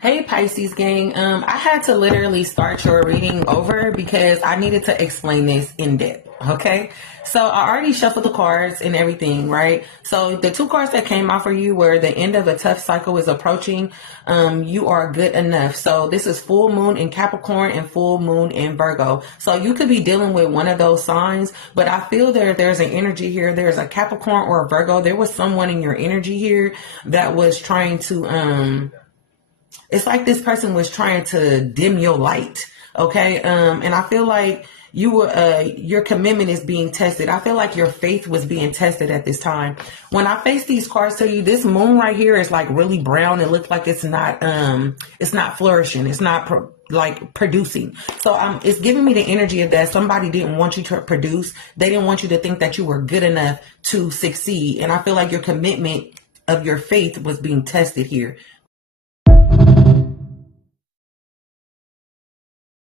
Hey Pisces gang, I had to literally start your reading over because I needed to explain this in depth. Okay, so I already shuffled the cards and everything, right? So the two cards that came out for you were the end of a tough cycle is approaching. You are good enough. So this is full moon in Capricorn and full moon in Virgo. So you could be dealing with one of those signs, but I feel there's an energy here. There's a Capricorn or a Virgo. There was someone in your energy here that was trying to it's like this person was trying to dim your light. Okay. And I feel like your commitment is being tested. I feel like your faith was being tested at this time. When I face these cards to you, this moon right here is like really brown. It looks like it's not flourishing. It's not like producing. So it's giving me the energy of that somebody didn't want you to produce. They didn't want you to think that you were good enough to succeed. And I feel like your commitment of your faith was being tested here